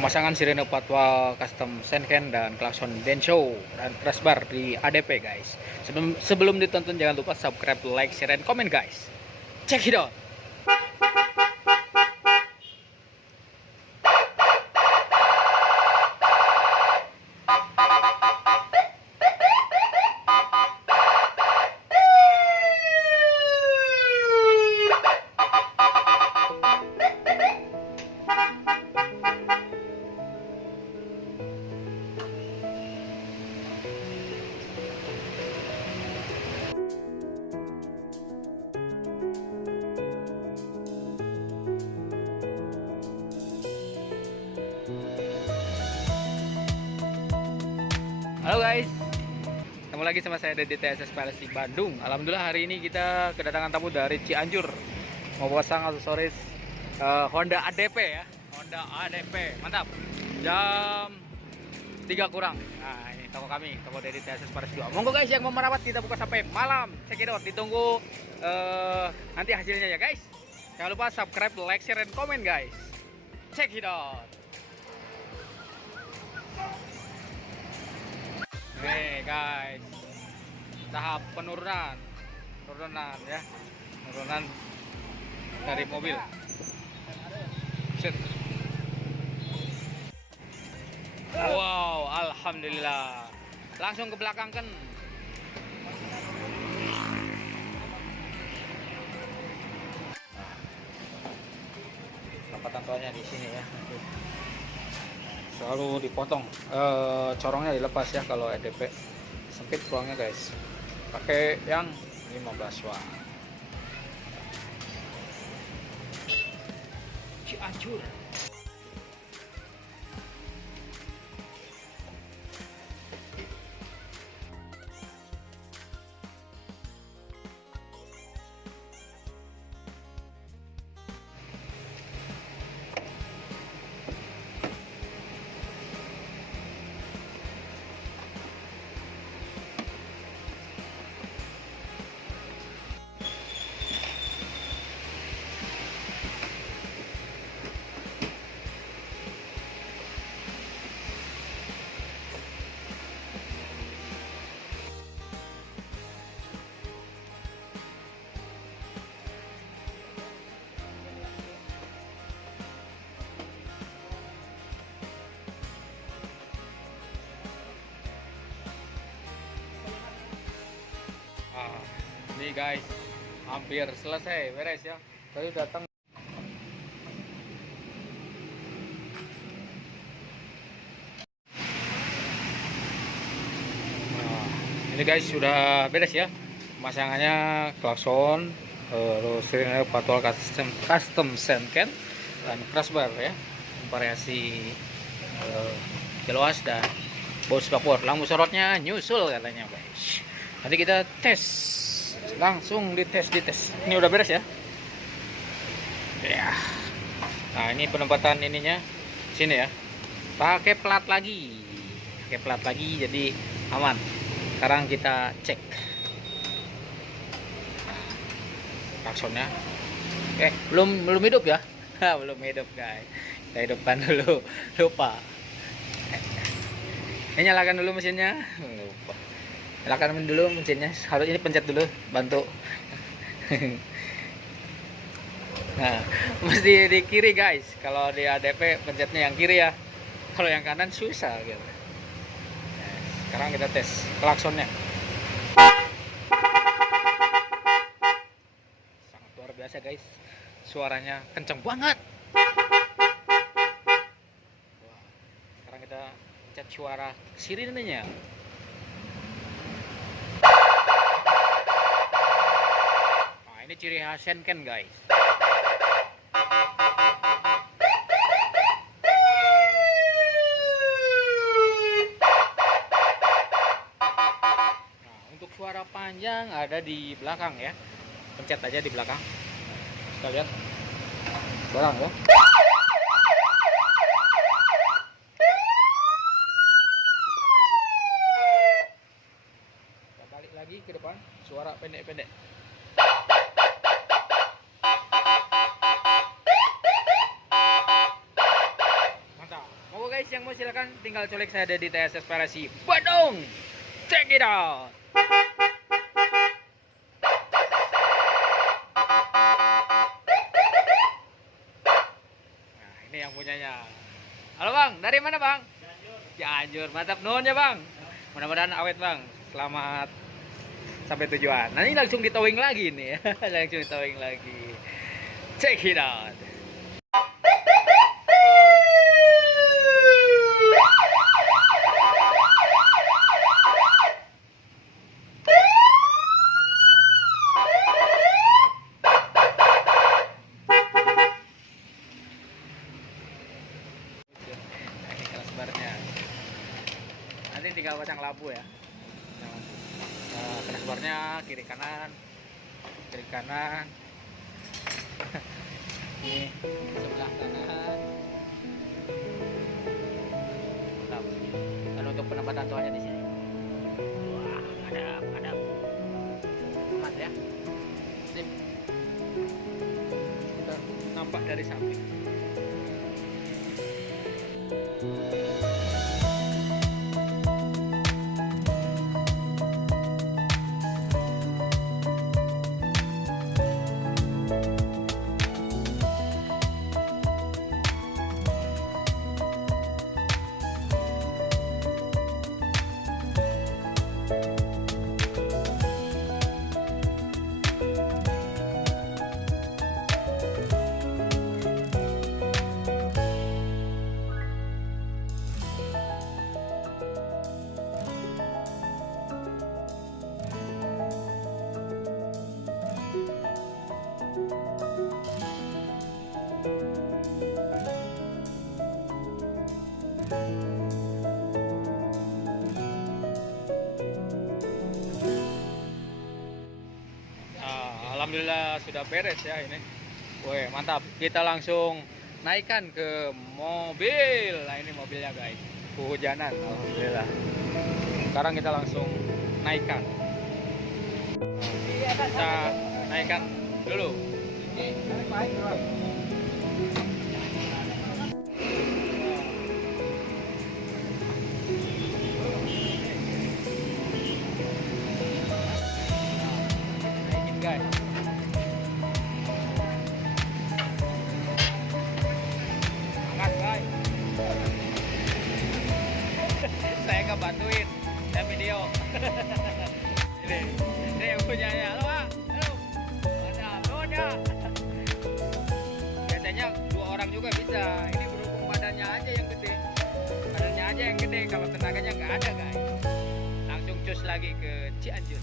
pemasangan sirene patwal custom Senken dan klakson Densho dan crash bar di ADP guys. Sebelum ditonton jangan lupa subscribe, like, share, dan komen guys. Check it out. Halo guys, ketemu lagi sama saya di TSS PLC Bandung. Alhamdulillah hari ini kita kedatangan tamu dari Cianjur mau pasang aksesoris Honda ADP ya. Honda ADP, mantap. Jam 3 kurang. Nah ini toko kami, toko dari TSS PLC 2. Monggo guys yang mau merawat, kita buka sampai malam. Check it out, ditunggu nanti hasilnya ya guys. Jangan lupa subscribe, like, share, dan komen guys. Check it out. Nih guys, tahap penurunan ya, penurunan dari mobil. Set. Wow, alhamdulillah. Langsung ke belakang kan. Lempatan tolnya di sini ya. Selalu dipotong, corongnya dilepas ya kalau EDP sempit ruangnya guys, pakai yang 15 watt. Cianjur. Nih guys, hampir selesai beres ya. Tadi datang. Nah, ini guys sudah beres ya. Pemasangannya klakson, terus sirine patwal custom Senken dan crash bar ya. Variasi jelas dan bos vapor. Lampu sorotnya nyusul katanya guys. Nanti kita tes. Langsung dites. Ini udah beres ya. Ya. Nah ini penempatan ininya sini ya. Pakai plat lagi. Jadi aman. Sekarang kita cek. Klaksonnya. Belum hidup ya. Belum hidup guys. Kita hidupkan dulu. Lupa. Nyalakan dulu mesinnya. Lupa. Nyalakan dulu mesinnya, harus ini pencet dulu, bantu. Nah, mesti di kiri guys. Kalau di ADP pencetnya yang kiri ya. Kalau yang kanan susah gitu. Nah, sekarang kita tes klaksonnya. Sangat luar biasa guys. Suaranya kenceng banget. Wah, sekarang kita pencet suara sirinenya. Ini ciri khas Senken guys. Nah, untuk suara panjang ada di belakang ya. Pencet aja di belakang. Kita lihat. Belakang ya. Kita balik lagi ke depan, suara pendek-pendek. mau silakan tinggal colek saya ada di TSS Parasi Bandung. Check it out. Nah, ini yang punyanya. Halo Bang, dari mana Bang? Cianjur. Mantap nuhun ya Bang. Mudah-mudahan awet Bang. Selamat sampai tujuan. Nah, ini langsung ditowing lagi nih ya. Langsung ditowing lagi. Check it out. Nah, ini kelas barnya. Nanti tinggal pasang lampu ya. Kelas barnya kiri kanan. Ini sebelah kanan. Mantap. Dan untuk penempatan toanya di sini. Wah, ada. Amat ya. Sip. Sudah nampak dari samping. Alhamdulillah sudah beres ya ini. Woi, mantap. Kita langsung naikkan ke mobil. Nah, ini mobilnya guys. Kehujanan, alhamdulillah. Sekarang kita langsung naikkan. Kita naikkan dulu. Naikin guys. Saya nggak bantuin, saya video. ini yang punyanya. Halo Pak, halo. Ada. Biasanya 2 orang juga bisa. Ini berhubung badannya aja yang gede. Kalau tenaganya nggak ada guys. Langsung cus lagi ke Cianjur.